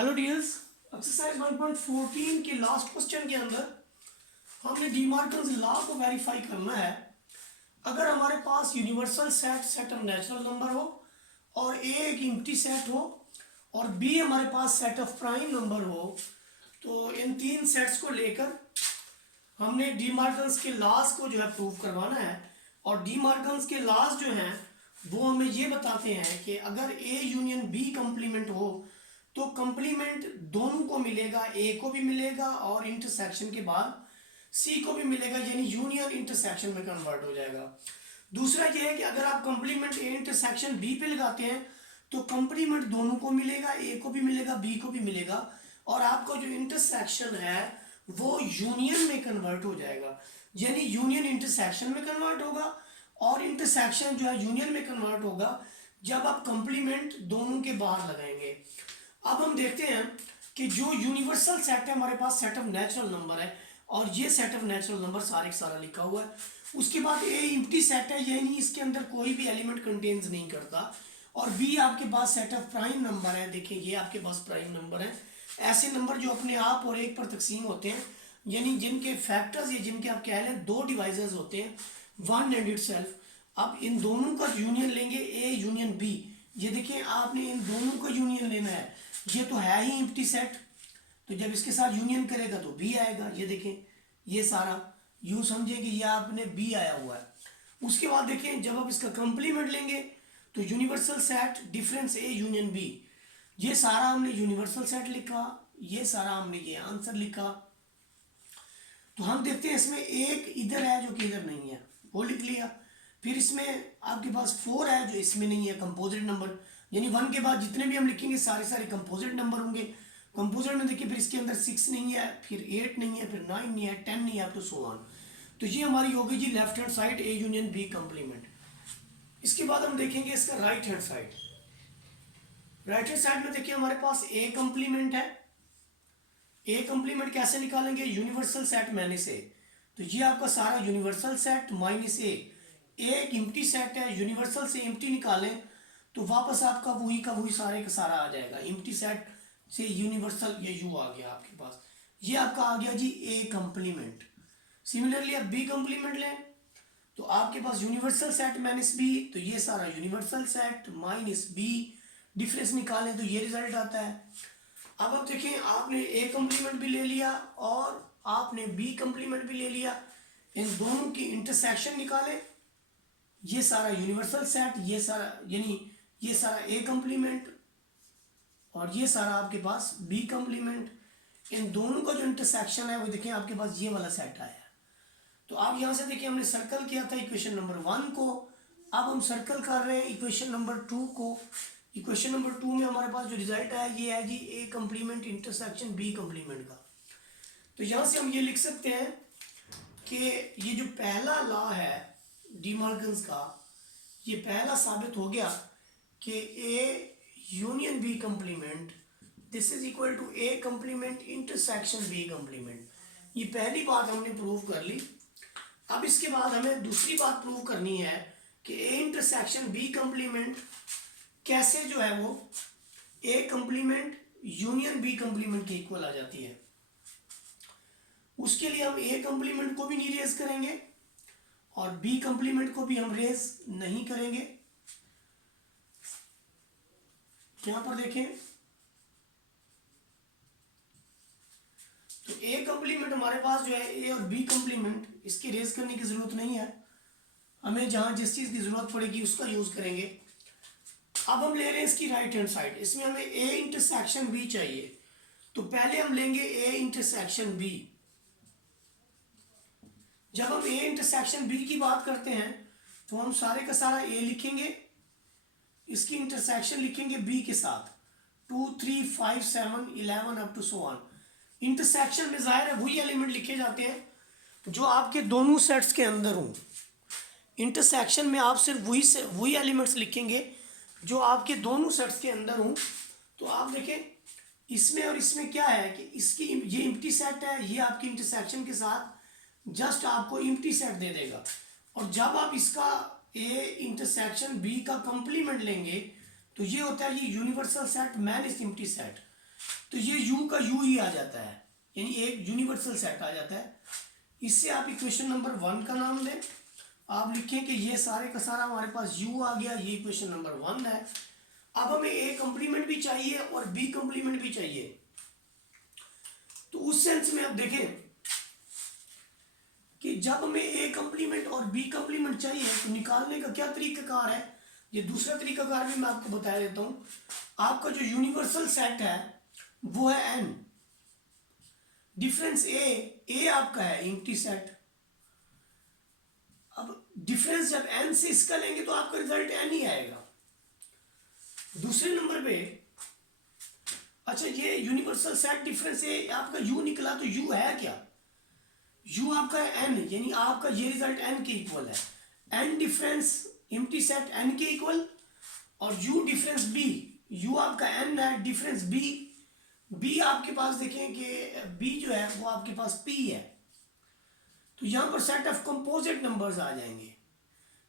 Hello dears, exercise 1.14 के last question के अंदर हमने डी मॉर्गन्स लॉ को वेरीफाई करना है। अगर हमारे पास universal set of natural number हो और ए एक एम्प्टी सेट हो और बी हमारे पास सेट ऑफ प्राइम नंबर हो, तो इन तीन सेट्स को लेकर हमने डी मॉर्गन्स के लॉज को जो है प्रूव करवाना है। और डी मॉर्गन्स के लॉज जो हैं वो हमें ये बताते हैं कि अगर ए यूनियन बी कंप्लीमेंट हो तो कंप्लीमेंट दोनों को मिलेगा, ए को भी मिलेगा और इंटरसेक्शन के बाद सी को भी मिलेगा, यानी यूनियन इंटरसेक्शन में कन्वर्ट हो जाएगा। दूसरा ये है कि अगर आप कंप्लीमेंट ए इंटरसेक्शन बी पे लगाते हैं तो कंप्लीमेंट दोनों को मिलेगा, ए को भी मिलेगा, बी को भी मिलेगा और आपका जो इंटरसेक्शन है वो यूनियन में कन्वर्ट हो जाएगा, यानी यूनियन इंटरसेक्शन में कन्वर्ट होगा और इंटरसेक्शन जो है यूनियन में कन्वर्ट होगा जब आप कंप्लीमेंट दोनों के बाहर लगाएंगे। अब हम देखते हैं कि जो यूनिवर्सल सेट है हमारे पास सेट ऑफ नेचुरल नंबर है और ये सेट ऑफ नेचुरल नंबर सारे सारा लिखा हुआ है। उसके बाद ए एम्प्टी सेट है, यानी इसके अंदर कोई भी एलिमेंट कंटेन्स नहीं करता। और बी आपके पास सेट ऑफ प्राइम नंबर है, देखिए ये आपके पास प्राइम नंबर है, ऐसे नंबर जो अपने आप और एक पर तकसीम होते हैं, यानी जिनके फैक्टर्स या जिनके आप कह लें दो डिवाइजर्स होते हैं, वन एंड इटसेल्फ। अब इन दोनों का यूनियन लेंगे, ए यूनियन बी, ये देखिए आपने इन दोनों का यूनियन लेना है। ये तो है ही एम्प्टी सेट, तो जब इसके साथ यूनियन करेगा तो बी आएगा। ये देखें ये सारा यूं समझे कि ये आपने बी आया हुआ है। उसके बाद देखें जब आप इसका कंप्लीमेंट लेंगे तो universal set difference A union B, ये सारा हमने यूनिवर्सल सेट लिखा, ये सारा हमने ये आंसर लिखा। तो हम देखते हैं इसमें एक इधर है जो कि इधर नहीं है, वो लिख लिया। फिर इसमें आपके पास 4 है जो इसमें नहीं है, कंपोजिट नंबर, यानी 1 के बाद जितने भी हम लिखेंगे सारे सारे कंपोजिट नंबर होंगे। कंपोजिट में देखिए फिर इसके अंदर 6 नहीं है, फिर 8 नहीं है, फिर 9 नहीं है, 10 नहीं है, तो सो ऑन। तो ये हमारी होगी जी left hand side A union B complement. इसके बाद हम देखेंगे इसका right hand side. Right hand side में देखिए हमारे पास ए कंप्लीमेंट है। ए कंप्लीमेंट कैसे निकालेंगे, यूनिवर्सल सेट माइनस ए, तो ये आपका सारा यूनिवर्सल सेट माइनस ए, एक एम्प्टी सेट है, यूनिवर्सल से एम्प्टी निकालें तो वापस आपका वही का वही सारे का सारा आ जाएगा। एम्प्टी सेट से यूनिवर्सल ये यू आ गया आपके पास, ये आपका आ गया जी ए कंप्लीमेंट। सिमिलरली आप बी कंप्लीमेंट लें तो आपके पास यूनिवर्सल सेट माइनस बी, तो ये सारा universal set minus B, difference निकालें तो ये रिजल्ट आता है। अब आप देखें आपने ए कंप्लीमेंट भी ले लिया और आपने बी कंप्लीमेंट भी ले लिया, इन दोनों की इंटरसेक्शन निकालें, ये सारा यूनिवर्सल सेट, ये सारा यानी ये सारा ए कंप्लीमेंट और ये सारा आपके पास बी कंप्लीमेंट, इन दोनों का जो इंटरसेक्शन है वो देखें आपके पास ये वाला सेट आया है। तो आप यहाँ से देखिए हमने सर्कल किया था इक्वेशन नंबर 1 को, अब हम सर्कल कर रहे हैं इक्वेशन नंबर 2 को। इक्वेशन नंबर 2 में हमारे पास जो रिजल्ट आया ये है जी A complement intersection B complement का। तो यहाँ से हम ये लिख सकते हैं कि ये जो पहला लॉ है डी मॉर्गन्स का, ये पहला साबित हो गया कि A union B complement this is equal to A complement intersection B complement. ये पहली बात हमने प्रूव कर ली। अब इसके बाद हमें दूसरी बात प्रूव करनी है कि ए इंटरसेक्शन बी कंप्लीमेंट कैसे जो है वो ए कंप्लीमेंट यूनियन बी कंप्लीमेंट के इक्वल आ जाती है। उसके लिए हम ए कंप्लीमेंट को भी नहीं रेज करेंगे और बी कंप्लीमेंट को भी हम रेज नहीं करेंगे। यहां पर देखें तो ए कंप्लीमेंट हमारे पास जो है ए और बी कंप्लीमेंट, इसकी रेज करने की जरूरत नहीं है, हमें जहां जिस चीज की जरूरत पड़ेगी उसका यूज करेंगे। अब हम ले रहे हैं इसकी राइट हैंड साइड, इसमें हमें ए इंटरसेक्शन बी चाहिए, तो पहले हम लेंगे ए इंटरसेक्शन बी। जब हम ए इंटरसेक्शन बी की बात करते हैं तो हम सारे का सारा ए लिखेंगे, इसकी इंटरसेक्शन लिखेंगे बी के साथ 2 3 5 7 11 up to so on. Intersection में जाहिर है वही एलिमेंट लिखे जाते हैं जो आपके दोनों सेट्स के अंदर हों। इंटरसेक्शन में आप सिर्फ वही एलिमेंट्स लिखेंगे जो आपके दोनों सेट्स के अंदर हों। तो आप देखें इसमें और इसमें क्या है कि इसकी ये एम्प्टी सेट है, ये आपकी इंटरसेक्शन के साथ जस्ट आपको एम्प्टी सेट दे देगा। और जब आप इसका ए इंटरसेक्शन बी का कंप्लीमेंट लेंगे तो ये होता है ये universal set minus empty set. तो ये यू का यू ही आ जाता है, यानी एक यूनिवर्सल सेट आ जाता है। इससे आप इक्वेशन नंबर 1 का नाम दें। आप लिखें कि ये सारे का सारा हमारे पास u आ गया, ये इक्वेशन नंबर 1 है। अब हमें a कंप्लीमेंट भी चाहिए और b कंप्लीमेंट भी चाहिए। तो उस सेंस में आप देखें कि जब हमें a कंप्लीमेंट और b कंप्लीमेंट चाहिए तो निकालने का क्या तरीकाकार है, ये दूसरा तरीकाकार भी मैं आपको बता देता हूं। आपका जो यूनिवर्सल सेट है वो है n, डिफरेंस a आपका है एम्प्टी सेट। अब डिफरेंस जब n से इसका लेंगे तो आपका रिजल्ट n ही आएगा। दूसरे नंबर पे अच्छा, ये यूनिवर्सल सेट डिफरेंस ए आपका u निकला, तो u है क्या, u आपका है n, यानी आपका ये रिजल्ट n के इक्वल है। n difference empty set n के इक्वल और u डिफरेंस b, u आपका n है, डिफरेंस b आपके पास देखें कि b जो है वो आपके पास p है। तो यहां पर सेट ऑफ कंपोजिट नंबर्स आ जाएंगे,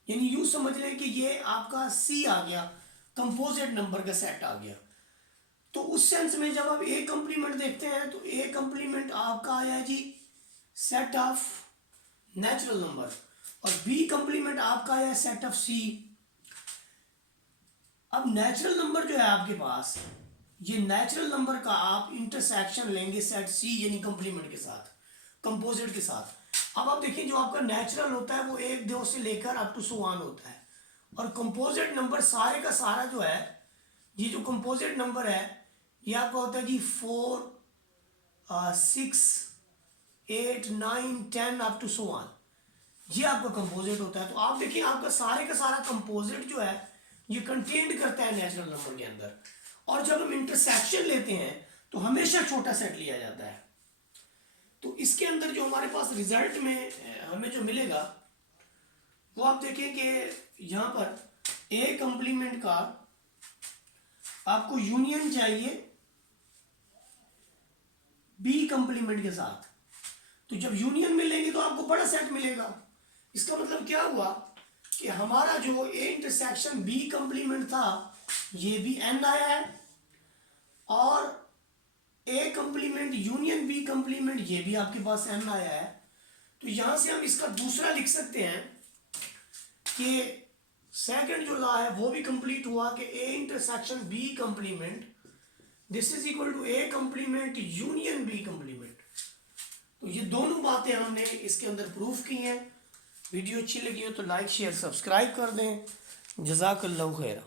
यानी यूं समझ लें कि ये आपका c आ गया, कंपोजिट नंबर का सेट आ गया। तो उस सेंस में जब आप a कंप्लीमेंट देखते हैं तो a कंप्लीमेंट आपका आया है जी सेट ऑफ नेचुरल नंबर और b कंप्लीमेंट आपका आया है सेट ऑफ c। अब नेचुरल नंबर जो है आपके पास, ये नेचुरल नंबर का आप इंटरसेक्शन लेंगे सेट c यानी कंप्लीमेंट के साथ, कंपोजिट के साथ। अब आप देखिए जो आपका नेचुरल होता है वो 1 2 से लेकर अप टू 100 होता है, और कंपोजिट नंबर सारे का सारा जो है, ये जो कंपोजिट नंबर है ये आपका होता है जी 4 6 8 9 10 अप टू 100, ये आपका कंपोजिट होता है। तो आप देखिए आपका सारे का सारा कंपोजिट जो है ये कंटेन्ड करता है नेचुरल नंबर के अंदर। और जब हम इंटरसेक्शन लेते हैं तो हमेशा छोटा सेट लिया जाता है। तो इसके अंदर जो हमारे पास रिजल्ट में हमें जो मिलेगा वो आप देखें कि यहाँ पर a कंप्लीमेंट का आपको यूनियन चाहिए b कंप्लीमेंट के साथ। तो जब यूनियन मिलेंगे तो आपको बड़ा सेट मिलेगा। इसका मतलब क्या हुआ कि हमारा जो a इंटरसेक्शन b कंप्लीमेंट था ये भी n आया है, और a complement union b complement ये भी आपके पास n आया है। तो यहां से हम इसका दूसरा लिख सकते हैं कि सेकंड जो लॉ है वो भी कंप्लीट हुआ कि a intersection b complement this is equal to a complement union b complement. तो ये दोनों बातें हमने इसके अंदर प्रूफ की हैं। वीडियो अच्छी लगी हो तो लाइक शेयर सब्सक्राइब कर दें। जज़ाकल्लाहु खैरा।